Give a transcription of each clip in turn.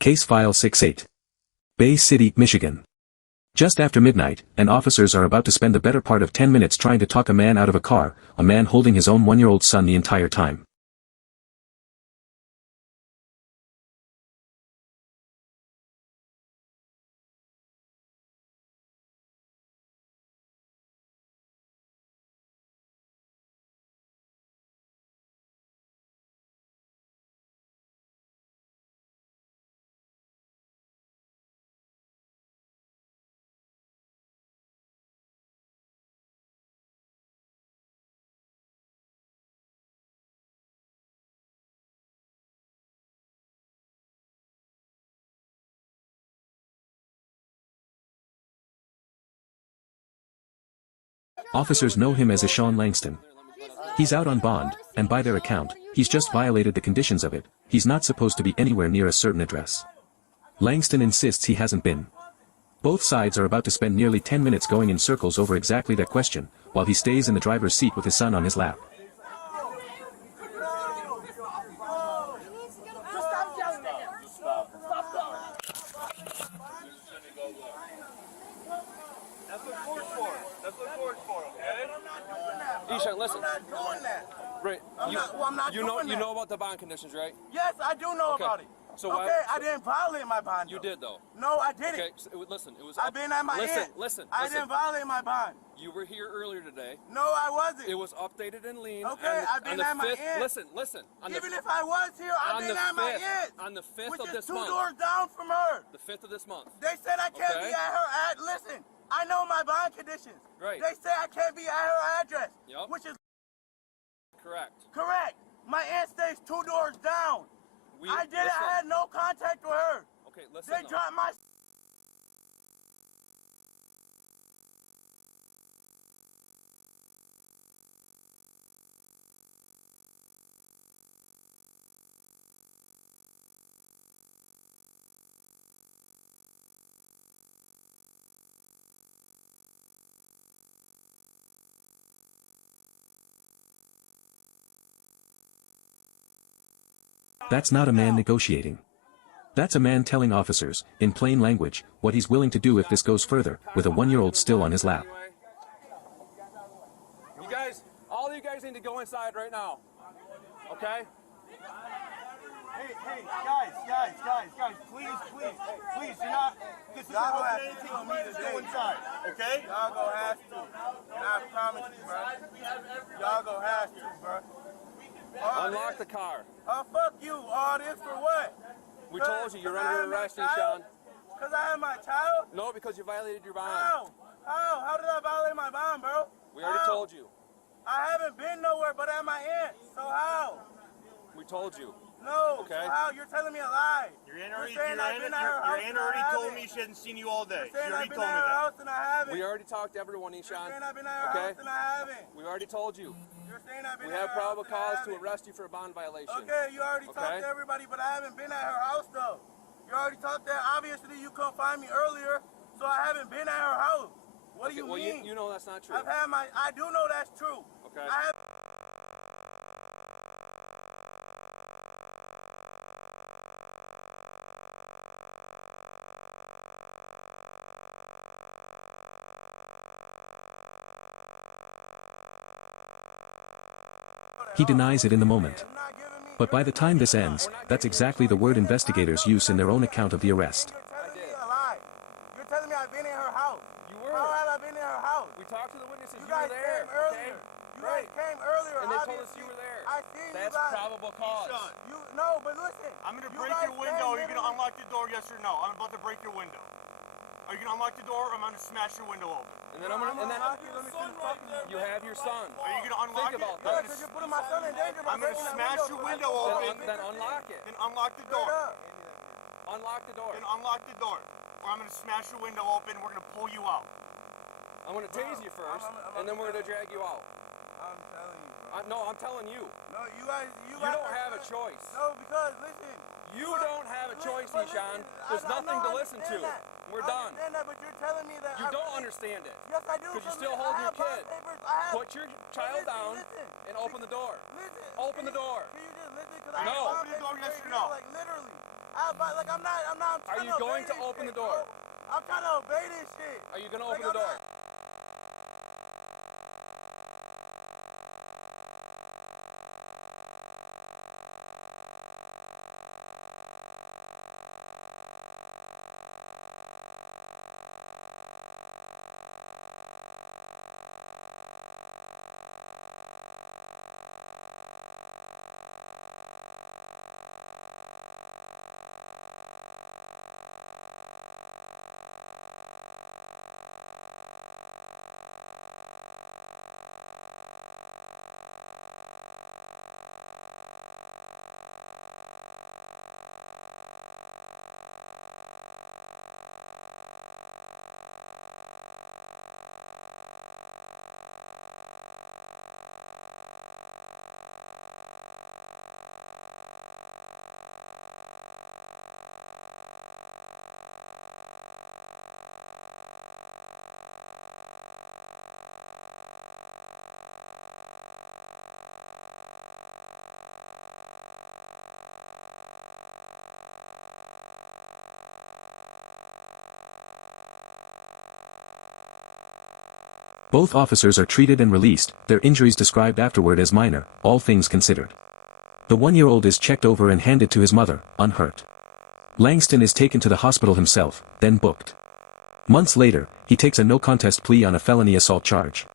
Case File 68. Bay City, Michigan. Just after midnight, and officers are about to spend the better part of 10 minutes trying to talk a man out of a car, a man holding his own 1-year-old son the entire time. Officers know him as Sean Langston. He's out on bond, and by their account, he's just violated the conditions of it. He's not supposed to be anywhere near a certain address. Langston insists he hasn't been. Both sides are about to spend nearly 10 minutes going in circles over exactly that question, while he stays in the driver's seat with his son on his lap. Ishan, listen. I'm not doing that. Right. I'm not doing that. You know about the bond conditions, right? Yes, I do know about it. So I didn't violate my bond. You did, though. No, I didn't. Okay, so listen, it was... I've been at my end. Listen. I didn't violate my bond. You were here earlier today. No, I wasn't. It was updated and lean. Okay, I've been at my end. Listen. Even if I was here, I've been at my end. On the 5th of this which is 2 month. doors down from her. The 5th of this month. They said I can't be at her listen, I know my bond conditions. Right. They say I can't be at her address. Yep. Which is correct. Correct. My aunt stays 2 doors down. I had no contact with her. Okay, listen. They dropped my... That's not a man negotiating. That's a man telling officers, in plain language, what he's willing to do if this goes further, with a 1-year-old still on his lap. You guys, all of you guys need to go inside right now. Okay? Hey, guys, please, you're not, this isn't about anything for me to go inside, okay? Y'all gonna have to. And I promise you, bro. Y'all gonna have to, bro. Unlock the car. Oh, fuck you. All this for what? We told you you're under arrest, Sean. Because I have my child? No, because you violated your bond. How? How did I violate my bond, bro? We already told you. I haven't been nowhere but at my aunt. So how? We told you. No. Okay. So how? You're telling me a lie. Your aunt already told me she hasn't seen you all day. She already told me I've been at her that. house and I haven't. We already talked to everyone, Ishan. You're saying I've been at her house and I haven't. We already told you. You're saying I've been We at have her probable house and I cause to haven't. arrest you for a bond violation. Okay, you already talked to everybody, but I haven't been at her house though. You already talked that. Obviously, you couldn't find me earlier, so I haven't been at her house. What do you mean? You know that's not true. I do know that's true. Okay. He denies it in the moment. But by the time this ends, that's exactly the word investigators use in their own account of the arrest. You're telling me a lie. You're telling me I've been in her house. You were. How have I been in her house? We talked to the witnesses. You You guys were there. came earlier. You guys came earlier. And they told us you were there. I see you That's guys. probable cause. No, but listen. I'm going to break your window. Are you going to unlock the door, yes or no? I'm about to break your window. Are you going to unlock the door or I'm going to smash your window open? And then you have your son. Are you going to unlock Think about it? that. Because you're putting my son in danger. I'm going to smash your window open. Then unlock it. Then unlock the door. Unlock the door. Then unlock the door. Or I'm going to smash your window open and we're going to pull you out. I'm going to tase you first, and then we're going to drag you out. I'm telling you. I'm telling you. No, you guys. You don't have a choice. No, because listen. You don't have a choice, Ishan. There's nothing to listen to. We're done. I understand that, but you're telling me that. You don't understand it. Yes, I do. Because you're still holding your kid. Put your child down and open the door. Listen. Open the door. Can you just listen? No. Open the door, yes or no? Like literally. I'm Are trying you to going obey to this open shit, the door? bro. I'm trying to obey this shit. Are you going to Like, open the I'm door? not- Both officers are treated and released, their injuries described afterward as minor, all things considered. The 1-year-old is checked over and handed to his mother, unhurt. Langston is taken to the hospital himself, then booked. Months later, he takes a no-contest plea on a felony assault charge.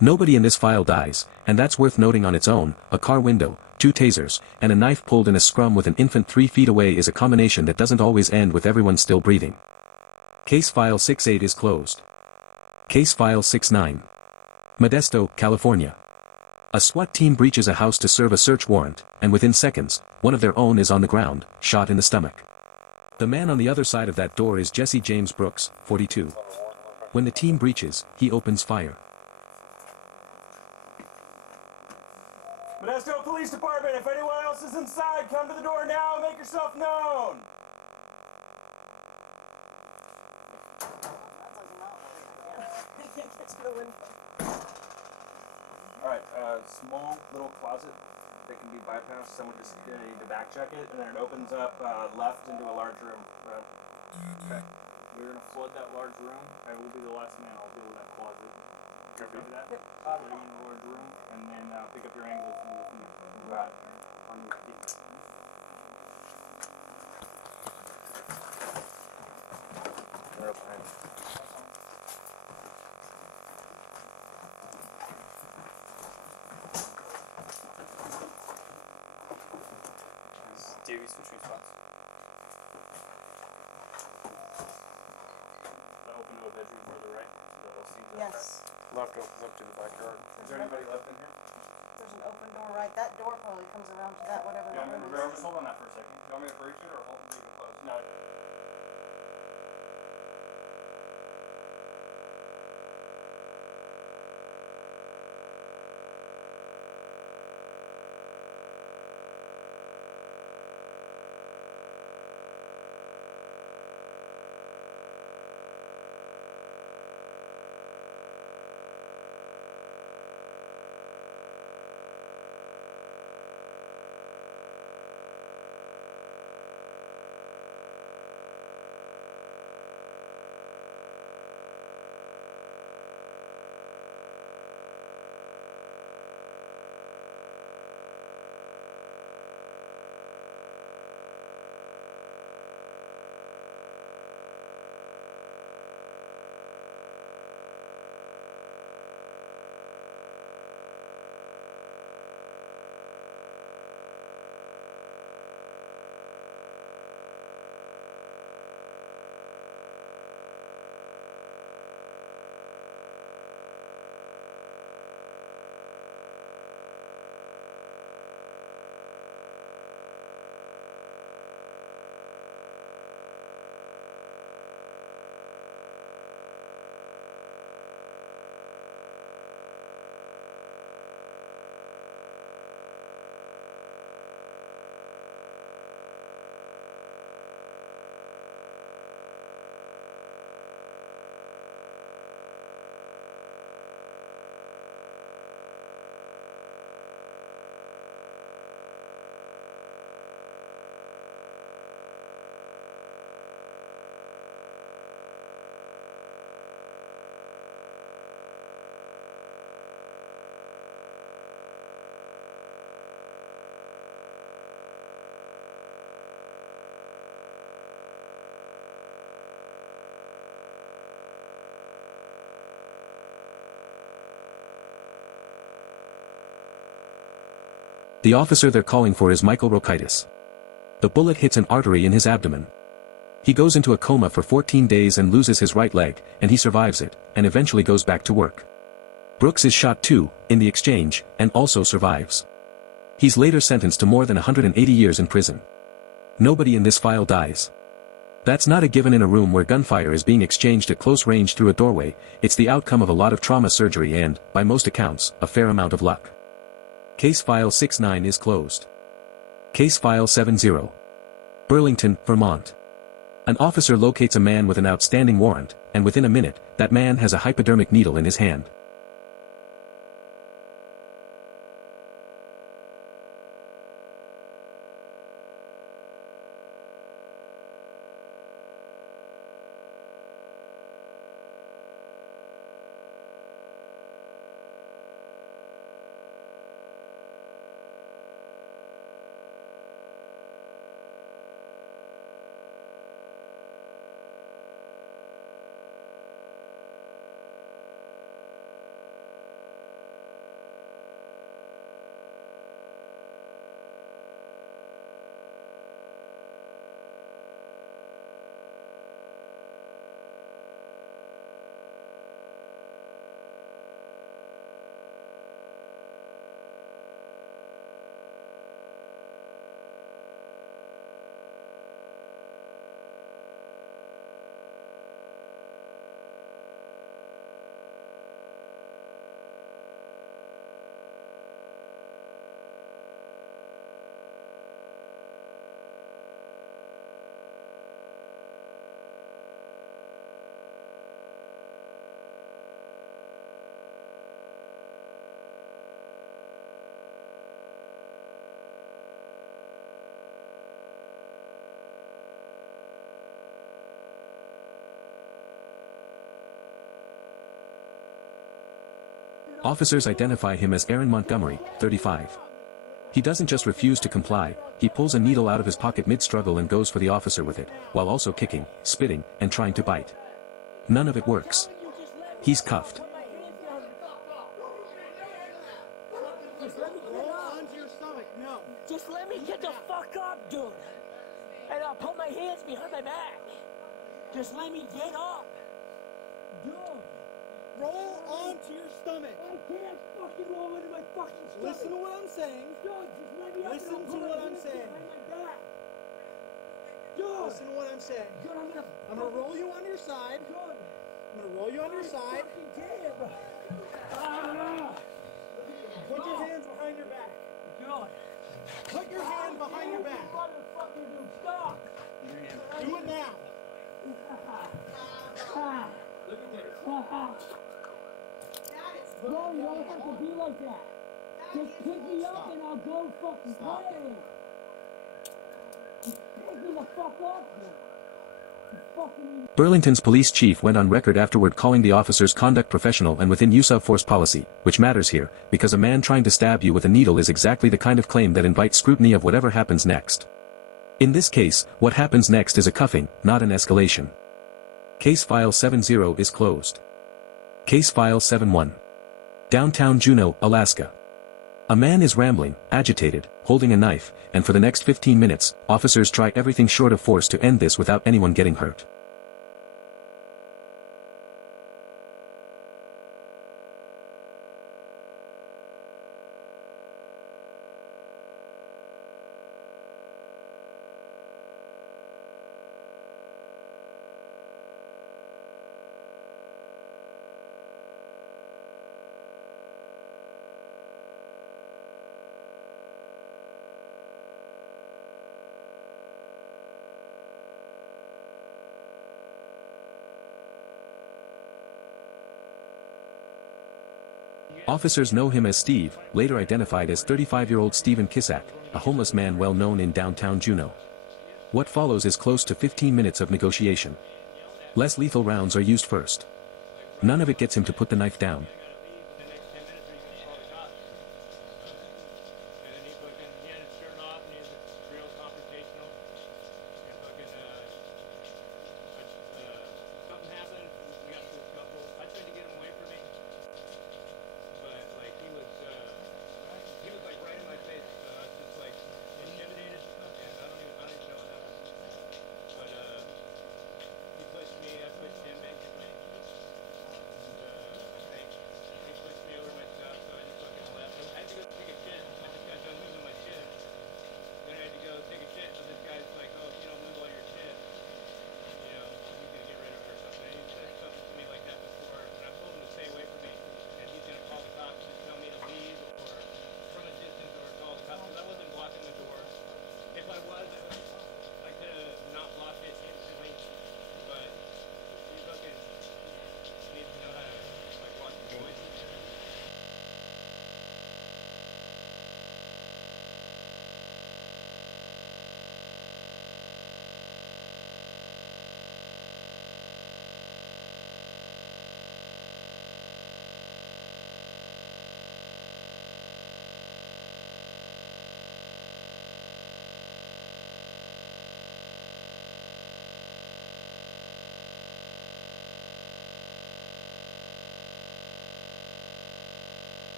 Nobody in this file dies, and that's worth noting on its own. A car window, 2 tasers, and a knife pulled in a scrum with an infant 3 feet away is a combination that doesn't always end with everyone still breathing. Case File 6-8 is closed. Case File 6-9. Modesto, California. A SWAT team breaches a house to serve a search warrant, and within seconds, one of their own is on the ground, shot in the stomach. The man on the other side of that door is Jesse James Brooks, 42. When the team breaches, he opens fire. Modesto Police Department, if anyone else is inside, come to the door now and make yourself known. Alright, small little closet that can be bypassed. Someone just gonna need to back check it, and then it opens up left into a large room. Okay. We're gonna flood that large room. I will be the last man. I'll deal with that closet. You okay with that? Flooding in the large room, and then pick up your angles and go from there. Got it. On your feet. They're up behind. Davey, switching spots. The open to a bedroom further right. Yes. Left opens up to the backyard. Is there anybody left in here? There's an open door right. That door probably comes around to that, whatever Yeah, that room just is. hold on that for a second. You want me to breach it or hold leave it closed? No. The officer they're calling for is Michael Rokitis. The bullet hits an artery in his abdomen. He goes into a coma for 14 days and loses his right leg, and he survives it, and eventually goes back to work. Brooks is shot too, in the exchange, and also survives. He's later sentenced to more than 180 years in prison. Nobody in this file dies. That's not a given in a room where gunfire is being exchanged at close range through a doorway. It's the outcome of a lot of trauma surgery and, by most accounts, a fair amount of luck. Case file 69 is closed. Case file 70. Burlington, Vermont. An officer locates a man with an outstanding warrant, and within a minute, that man has a hypodermic needle in his hand. Officers identify him as Aaron Montgomery, 35. He doesn't just refuse to comply, he pulls a needle out of his pocket mid-struggle and goes for the officer with it, while also kicking, spitting, and trying to bite. None of it works. He's cuffed. Just let me get the fuck up, dude. And I'll put my hands behind my back. Just let me get up. Dude. Roll onto your stomach. I can't fucking roll into my fucking stomach. Listen to what I'm saying. Dude, just let me up. Listen to what I'm saying. Dude. Listen to what I'm saying. Dude, I'm gonna roll you on your side. Dude. I'm gonna roll you on your side. Put your hands behind your back. Dude. Put your hand behind your back. Motherfucker, dude, stop. Do it now. Look at this. Bro, you don't have to be like that. Just pick me up and I'll go fucking play. Just pick me the fuck up, dude. Burlington's police chief went on record afterward calling the officer's conduct professional and within use of force policy, which matters here, because a man trying to stab you with a needle is exactly the kind of claim that invites scrutiny of whatever happens next. In this case, what happens next is a cuffing, not an escalation. Case file 70 is closed. Case file 71. Downtown Juneau, Alaska. A man is rambling, agitated, holding a knife, and for the next 15 minutes, officers try everything short of force to end this without anyone getting hurt. Officers know him as Steve, later identified as 35-year-old Stephen Kissack, a homeless man well known in downtown Juneau. What follows is close to 15 minutes of negotiation. Less lethal rounds are used first. None of it gets him to put the knife down.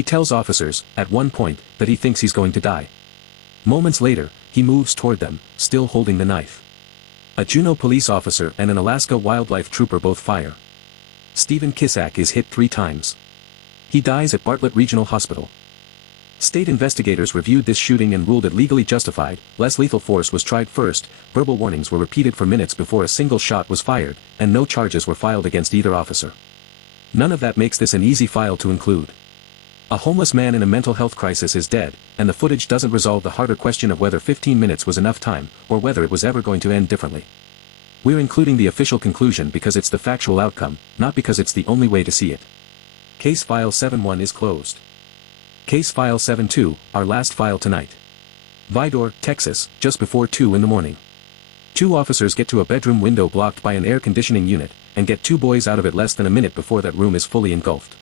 He tells officers, at one point, that he thinks he's going to die. Moments later, he moves toward them, still holding the knife. A Juneau police officer and an Alaska wildlife trooper both fire. Stephen Kissack is hit 3 times. He dies at Bartlett Regional Hospital. State investigators reviewed this shooting and ruled it legally justified. Less lethal force was tried first, verbal warnings were repeated for minutes before a single shot was fired, and no charges were filed against either officer. None of that makes this an easy file to include. A homeless man in a mental health crisis is dead, and the footage doesn't resolve the harder question of whether 15 minutes was enough time, or whether it was ever going to end differently. We're including the official conclusion because it's the factual outcome, not because it's the only way to see it. Case File 7-1 is closed. Case File 7-2, our last file tonight. Vidor, Texas, just before 2 in the morning. 2 officers get to a bedroom window blocked by an air conditioning unit, and get 2 boys out of it less than a minute before that room is fully engulfed.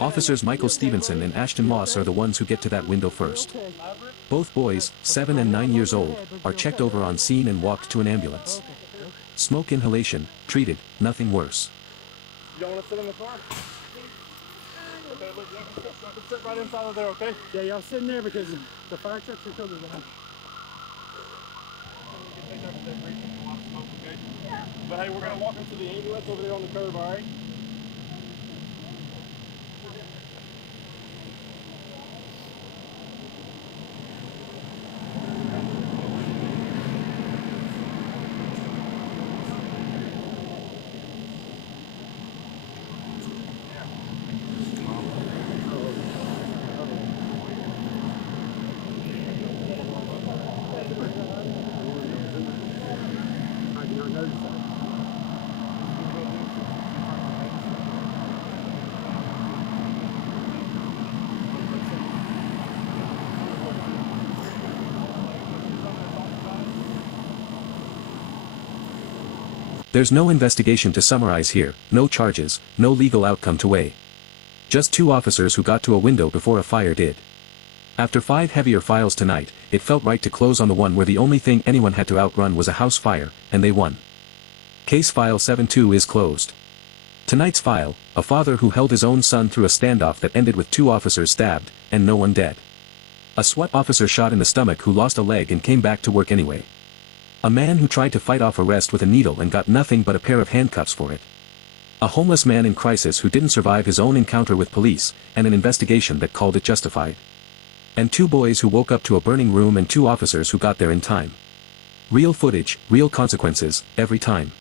Officers Michael Stevenson and Ashton Moss are the ones who get to that window first. Both boys, 7 and 9 years old, are checked over on scene and walked to an ambulance. Smoke inhalation, treated, nothing worse. You don't want to sit in the car? Okay, look, let's sit right inside of there, okay? Yeah, y'all sit in there because the fire trucks are coming down. But hey, we're going to walk into the ambulance over there on the curb, all right? There's no investigation to summarize here, no charges, no legal outcome to weigh. Just 2 officers who got to a window before a fire did. After 5 heavier files tonight, it felt right to close on the one where the only thing anyone had to outrun was a house fire, and they won. Case File 7-2 is closed. Tonight's file, a father who held his own son through a standoff that ended with 2 officers stabbed, and no one dead. A SWAT officer shot in the stomach who lost a leg and came back to work anyway. A man who tried to fight off arrest with a needle and got nothing but a pair of handcuffs for it. A homeless man in crisis who didn't survive his own encounter with police, and an investigation that called it justified. And 2 boys who woke up to a burning room and 2 officers who got there in time. Real footage, real consequences, every time.